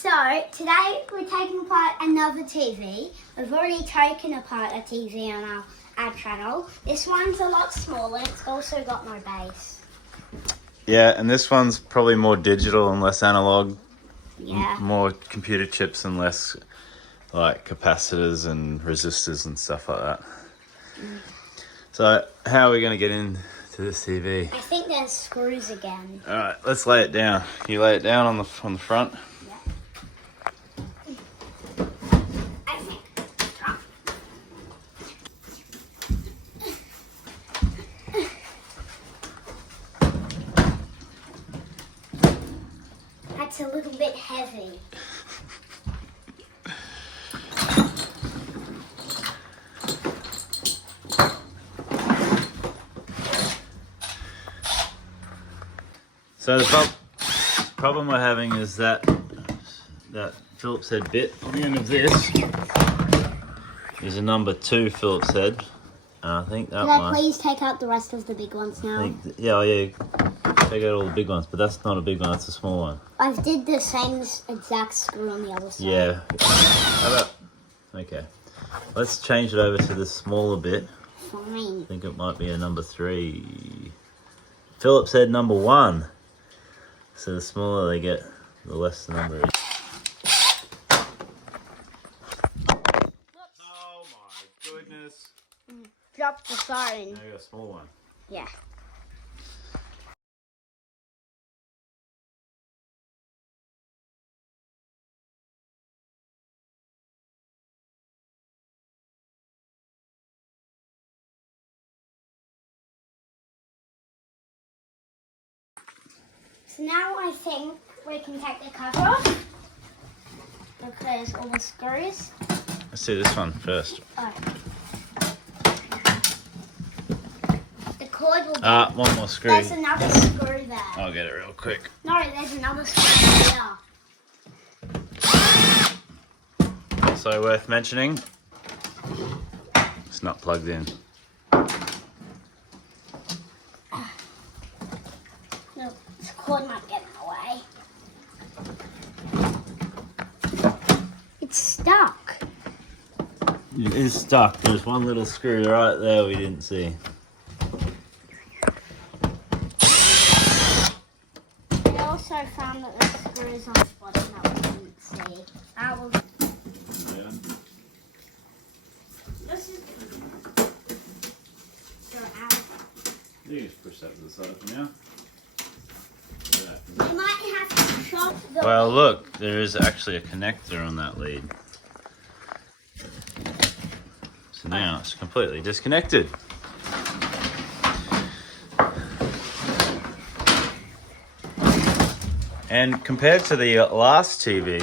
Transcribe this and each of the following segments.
So, today we're taking apart another TV. We've already taken apart a TV on our channel. This one's a lot smaller. It's also got no base. Yeah, and this one's probably more digital and less analog. Yeah. More computer chips and less like capacitors and resistors and stuff like that. So, how are we going to get into this TV? I think there's screws again. All right, let's lay it down. You lay it down on the front. I think. That's a little bit heavy. So the problem we're having is that Phillips head bit on the end of this is a number 2 Phillips head. And I think that Could I one. please take out the rest of the big ones now? Yeah. Take out all the big ones, but that's not a big one. That's a small one. I did the same exact screw on the other side. Yeah. How about? Okay. Let's change it over to the smaller bit. Fine. I think it might be a number 3. Phillips head number 1. So the smaller they get, the less the number is. Oh my goodness. Drop the phone. Now you got a small one. Yeah. So now I think we can take the cover off because all the screws. Let's do this one first. Oh. The cord will be. One more screw. There's another screw there. I'll get it real quick. No, there's another screw here. Also worth mentioning, it's not plugged in. No, this cord might get in the way. It's stuck. It is stuck. There's one little screw right there we didn't see. I also found that there's screws on the bottom that we didn't see. That was. This is. Go out. You just push that to the side for now. We might have to chop the. Well, look, there is actually a connector on that lead. So now it's completely disconnected. And compared to the last TV,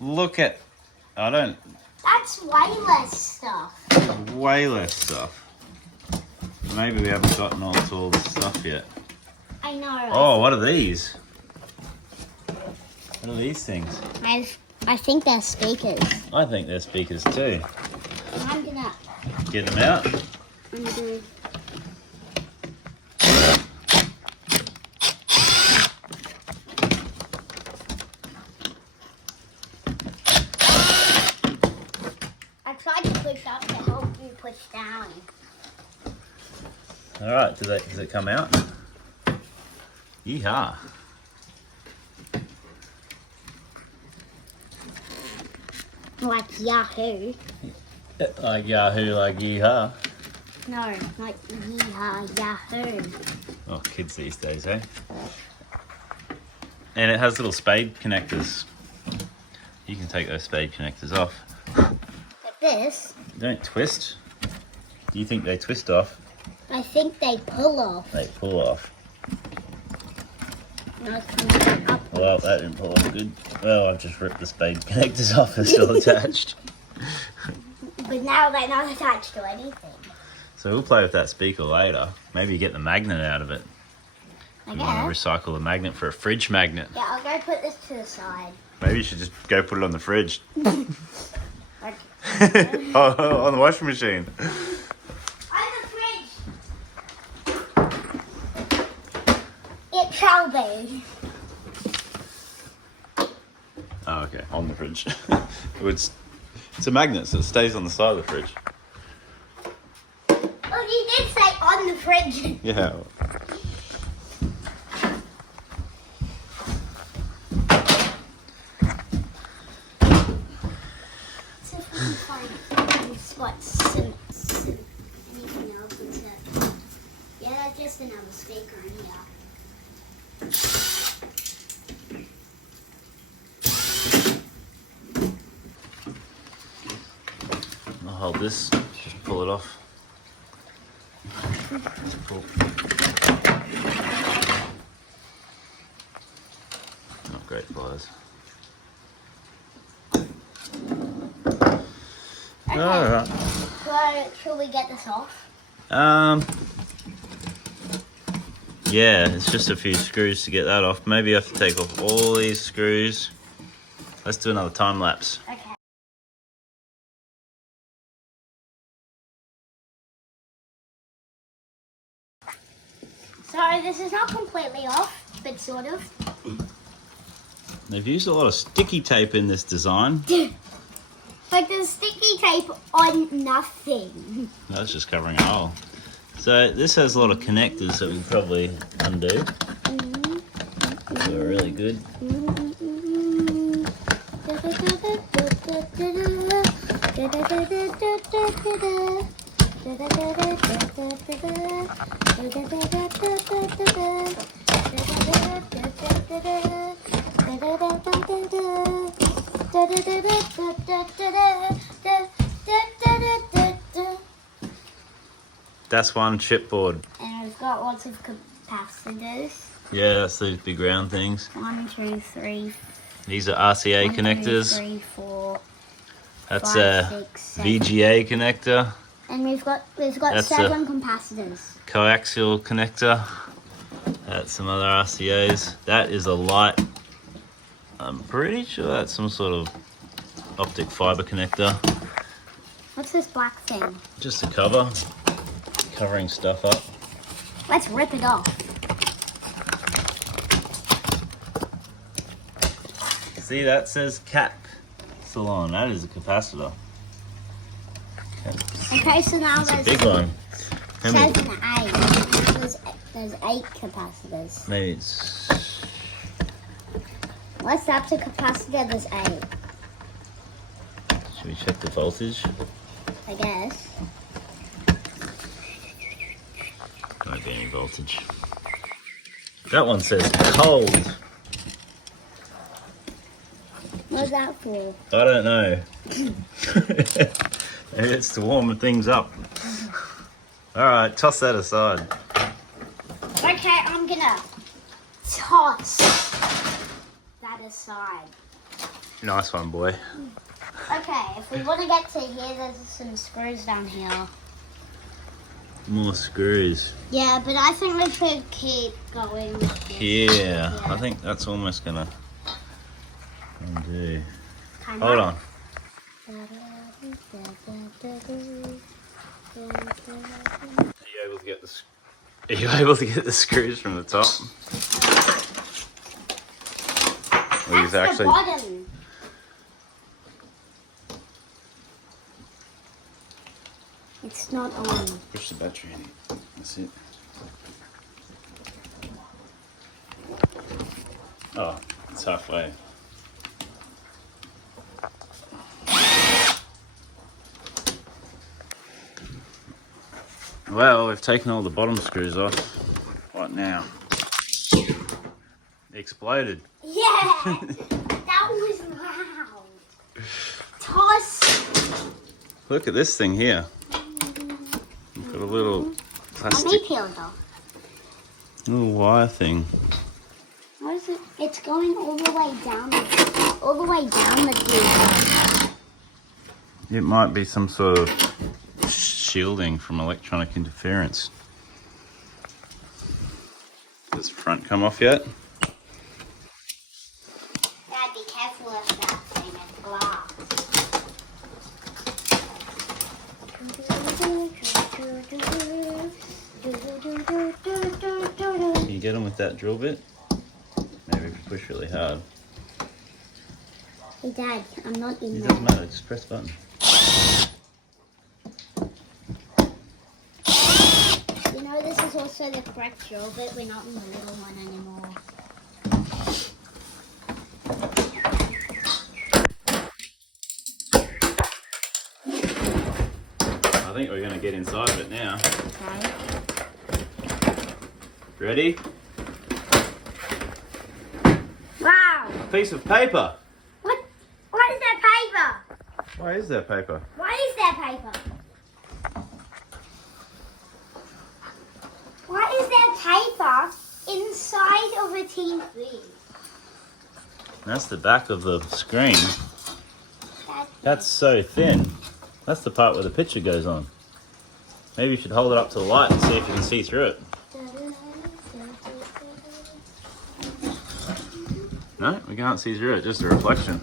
look at, That's way less stuff. way less stuff. Maybe we haven't gotten all to all the stuff yet. I know. Oh, what are these? What are these things? I think they're speakers. I think they're speakers too. I'm gonna Get them out. undo. I tried to push up to help you push down. All right, does it come out? Yeehaw. Like Yahoo. Like Yahoo, like yeehaw. No, like yeehaw, Yahoo. Oh, kids these days, eh? And it has little spade connectors. You can take those spade connectors off. Like this. Don't twist. Do you think they twist off? I think they pull off. They pull off. No, it's up. Well, that didn't pull off good. Well, I've just ripped the spade connectors off. They're still attached. But now they're not attached to anything. So we'll play with that speaker later. Maybe get the magnet out of it. I You want to guess. recycle the magnet for a fridge magnet. Yeah, I'll go put this to the side. Maybe you should just go put it on the fridge. Okay. Oh, on the washing machine. On the fridge. It shall be. Okay, on the fridge. It's a magnet, so it stays on the side of the fridge. Oh, you did say on the fridge. Yeah. So if we can find anything else except... Yeah, that's just another speaker in here. I'll hold this, just pull it off. Pull. Not great pliers. Okay. Alright. So, should we get this off? Yeah, it's just a few screws to get that off. Maybe you have to take off all these screws. Let's do another time lapse. Okay. So this is not completely off, but sort of. They've used a lot of sticky tape in this design. Like there's sticky tape on nothing. That's just covering a hole. So this has a lot of connectors that we probably undo. So we're really good. That's one chipboard. And we've got lots of capacitors. Yeah, that's these big round things. 1, 2, 3. These are RCA 1, connectors. 2, 3, 4. That's 5, a 6, 7. VGA connector. And we've got That's 7 capacitors. Coaxial connector. That's some other RCAs. That is a light. I'm pretty sure that's some sort of optic fiber connector. What's this black thing? Just a cover. Covering stuff up. Let's rip it off. See, that says cap salon. That is a capacitor. Okay, so now It's a there's big one. How says many? an 8. There's 8 capacitors. Maybe it's. What's up to capacitor? There's 8. Should we check the voltage? I guess. Won't be any voltage. That one says cold. What's that for? I don't know. Maybe it's to warm things up. Alright, toss that aside. Okay, I'm gonna toss that aside. Nice one, boy. Okay, if we want to get to here, there's some screws down here. More screws. Yeah, but I think we should keep going with this. Yeah, I think that's almost gonna undo. Time Hold out. on. Are you able to get the screws from the top? Or That's you actually the bottom. It's not on. push the battery in. That's it. Oh, it's halfway. Well, we've taken all the bottom screws off. What now? It exploded. Yeah, that was loud. Toss. Look at this thing here. We've got a little Let me plastic, peel it off. little wire thing. What is it? It's going all the way down. All the way down the tube. It might be some sort of shielding from electronic interference. Does the front come off yet? Dad, be careful of that thing. It's glass. Can you get them with that drill bit? Maybe if you push really hard. Hey Dad, I'm not in It there. doesn't matter, just press the button. You know this is also the correct drill bit, we're not in the little one anymore. I think we're going to get inside of it now. Okay. Ready? Wow! A piece of paper. What? What is that paper? Why is there paper? Why is there paper? Why is there paper inside of a TV? That's the back of the screen. Dad, That's so thin. That's the part where the picture goes on. Maybe you should hold it up to the light and see if you can see through it. No, we can't see through it, just a reflection.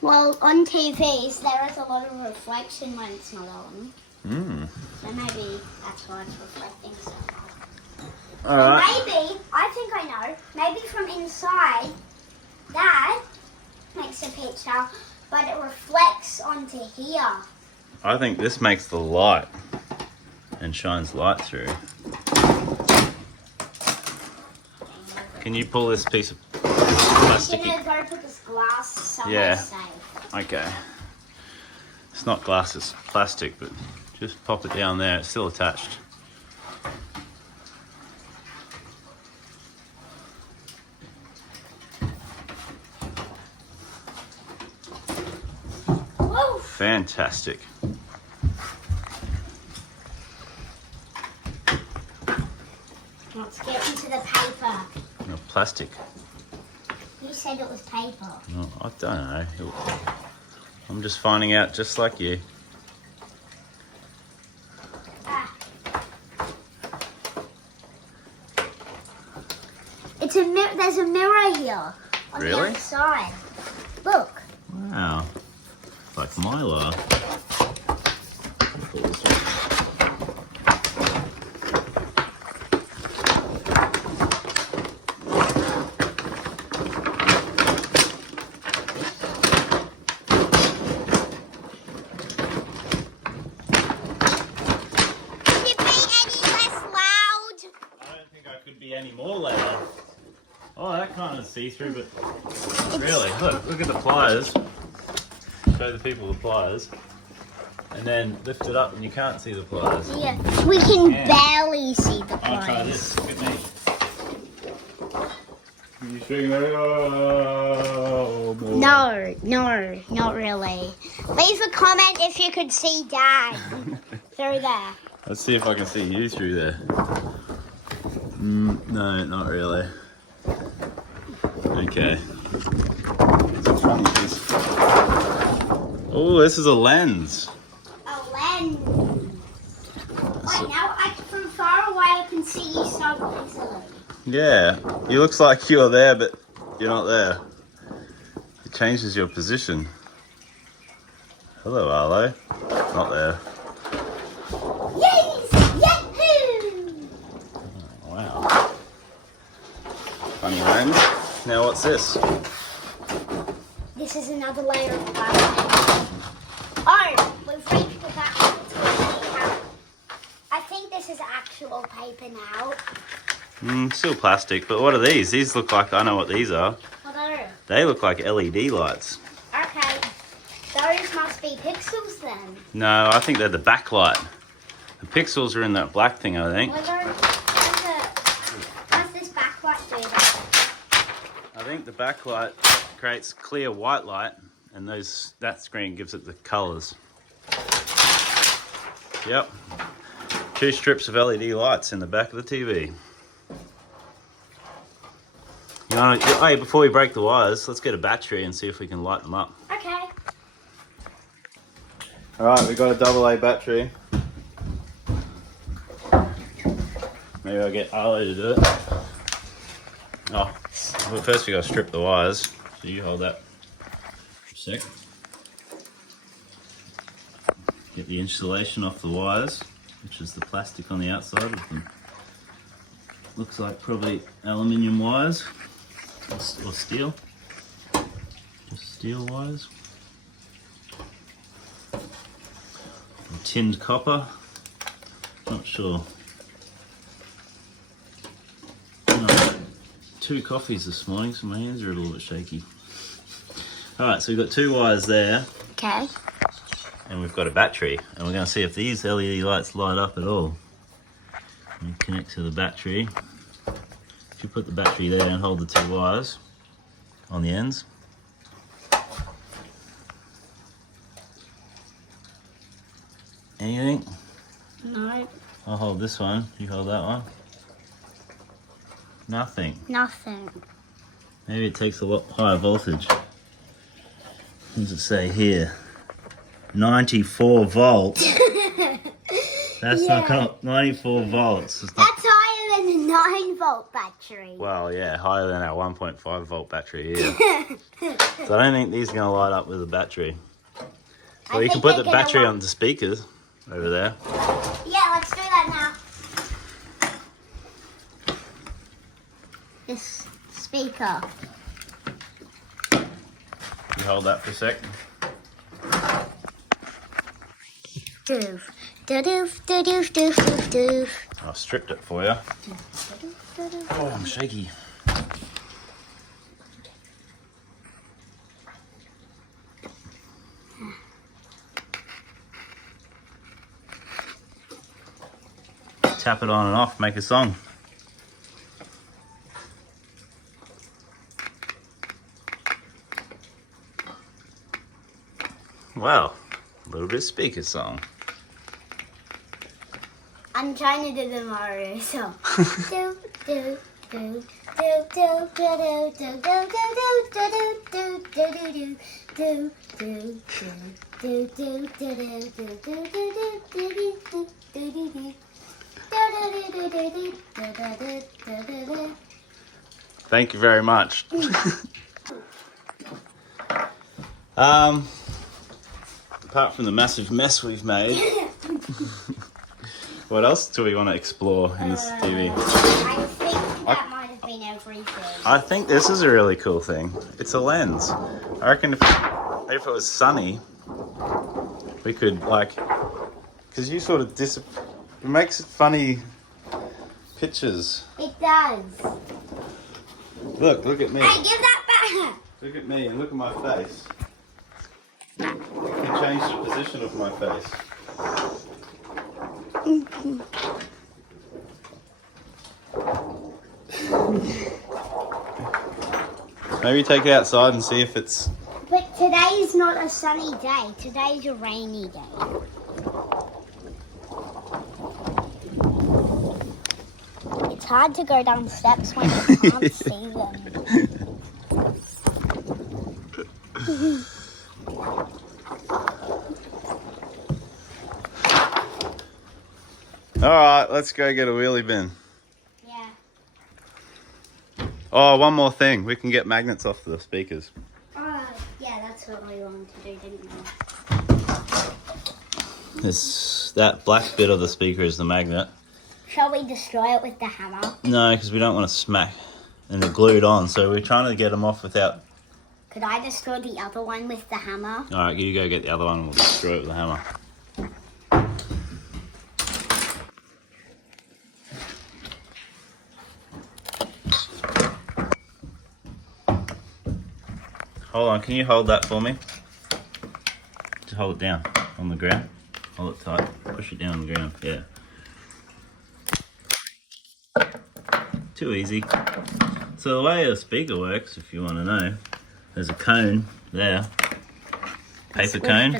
Well, on TVs there is a lot of reflection when it's not on. So maybe that's why it's reflecting so much. Alright. Maybe, I think I know, maybe from inside that makes a picture, but it reflects onto here. I think this makes the light and shines light through. Can you pull this piece of I'm plastic? gonna go put this glass somewhere safe. Okay. It's not glass, it's plastic, but just pop it down there. It's still attached. Whoa! Fantastic. Let's get into the paper. No, plastic. You said it was paper. No, I don't know. I'm just finding out just like you. Ah. There's a mirror here on the Really? outside. Look. Wow. Like Mylar. Pull this one. Can you be any less loud? I don't think I could be any more loud. Oh, that kind of see-through, but really, look at the pliers. Show the people the pliers. And then lift it up and you can't see the pliers. Yeah, we can Yeah. barely see the I'll try pliers. this. Look at me. You swing it. Oh, boy. No, not really. Leave a comment if you could see Dad through there. Let's see if I can see you through there. No, not really. Okay. It's a funny piece. Oh, this is a lens. A lens. Wait, now from far away I can see you so easily. Yeah, it looks like you're there, but you're not there. It changes your position. Hello, Arlo. Not there. Yes! Yahoo! Oh, wow. Funny lens. Now what's this? This is another layer of plastic. Oh, we've reached the back of the TV. I think this is actual paper now. Still plastic, but what are these? These look like, I know what these are. What are they? They look like LED lights. Okay. Those must be pixels then. No, I think they're the backlight. The pixels are in that black thing, I think. What does this backlight do then? I think the backlight creates clear white light, and that screen gives it the colours. Yep. 2 strips of LED lights in the back of the TV. Hey, before we break the wires, let's get a battery and see if we can light them up. Okay. Alright, we've got a AA battery. Maybe I'll get Arlo to do it. Oh, well, first we got to strip the wires. So you hold that for a sec. Get the insulation off the wires, which is the plastic on the outside of them. Looks like probably aluminium wires or steel. steel wires. And tinned copper. Not sure. No, 2 coffees this morning, so my hands are a little bit shaky. Alright, so we've got 2 wires there. Okay. And we've got a battery. And we're going to see if these LED lights light up at all. We connect to the battery. If you put the battery there and hold the 2 wires on the ends. Anything? No. I'll hold this one. You hold that one. Nothing. Nothing. Maybe it takes a lot higher voltage. What does it say here? 94 volts. That's not up. 94 volts. It's not... That's higher than a 9-volt battery. Well, yeah, higher than our 1.5 volt battery here. So I don't think these are going to light up with a battery. Well, you can put the battery on the speakers over there. Yeah, let's do that now. This speaker. You hold that for a sec. Doof. Doof, doof, doof, doof, doof. I've stripped it for you. Oh, I'm shaky. Tap it on and off, make a song. Wow, a little bit of speaker song. I'm trying to do the Mario song. Do do do do do do do do do do do do do do. Thank you very much. Apart from the massive mess we've made, what else do we want to explore in this TV? I think that might have been everything. I think this is a really cool thing. It's a lens. I reckon if it was sunny, we could because you sort of it makes funny pictures. It does. Look at me. Hey, give that back. Look at me and look at my face. You can change the position of my face. Maybe take it outside and see if it's... But today's not a sunny day. Today's a rainy day. It's hard to go down steps when you can't see them. Alright, let's go get a wheelie bin. Yeah. Oh, one more thing. We can get magnets off the speakers. Yeah, that's what we wanted to do, didn't we? That black bit of the speaker is the magnet. Shall we destroy it with the hammer? No, because we don't want to smack and they're glued on, so we're trying to get them off without... Could I destroy the other one with the hammer? Alright, you go get the other one and we'll destroy it with a hammer. Hold on, can you hold that for me? Just hold it down on the ground. Hold it tight. Push it down on the ground. Yeah. Too easy. So the way a speaker works, if you want to know, there's a cone there. Paper cone.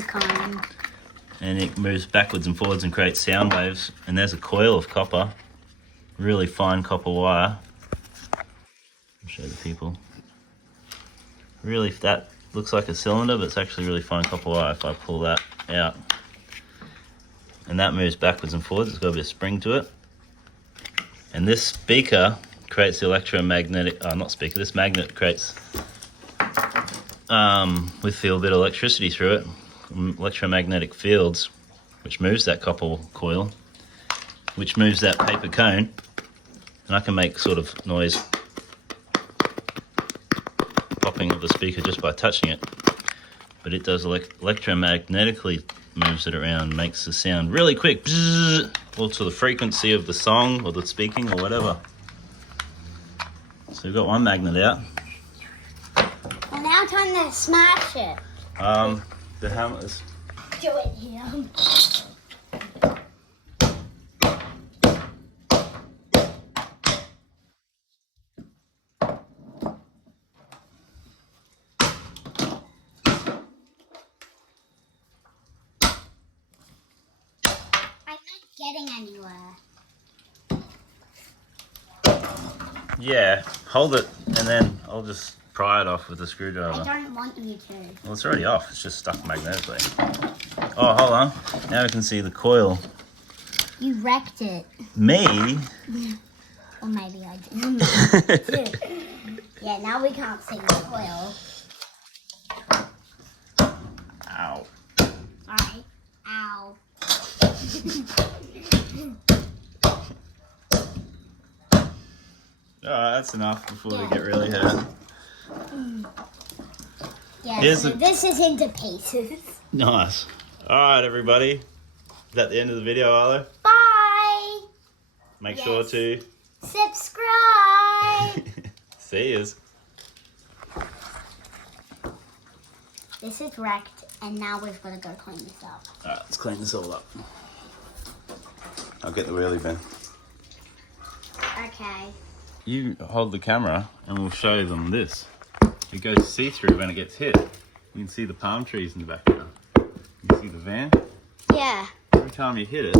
And it moves backwards and forwards and creates sound waves. And there's a coil of copper. Really fine copper wire. I'll show the people. Really, that looks like a cylinder, but it's actually really fine copper wire if I pull that out. And that moves backwards and forwards. It's got a bit of spring to it. And this speaker creates the electromagnetic, this magnet creates, with a bit of electricity through it, electromagnetic fields, which moves that copper coil, which moves that paper cone. And I can make sort of noise. popping of the speaker just by touching it. But it does electromagnetically moves it around, makes the sound really quick, bzzz, or to the frequency of the song or the speaking or whatever. So we've got one magnet out. And now time to smash it. The hammers. Do it here. I'm not getting anywhere. Yeah, hold it and then I'll just pry it off with the screwdriver. I don't want you to. Well, it's already off. It's just stuck magnetically. Oh, hold on. Now we can see the coil. You wrecked it. Me? Or maybe I didn't. Yeah, now we can't see the coil. Ow. Alright. Ow. Alright, that's enough before we get really hurt. Yeah, Here's so the- this is into pieces. Nice. Alright, everybody. Is that the end of the video, Arlo? Bye! Make Yes. sure to Subscribe! see yous. This is wrecked, and now we've got to go clean this up. Alright, let's clean this all up. I'll get the wheelie bin. Okay. You hold the camera and we'll show them this. It goes see-through when it gets hit. You can see the palm trees in the background. You can see the van. Yeah. Every time you hit it,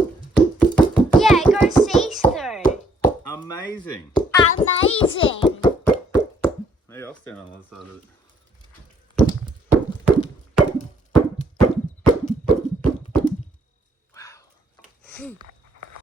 Yeah, it goes see-through. amazing. Amazing. Maybe I'll stand on the other side of it. Wow.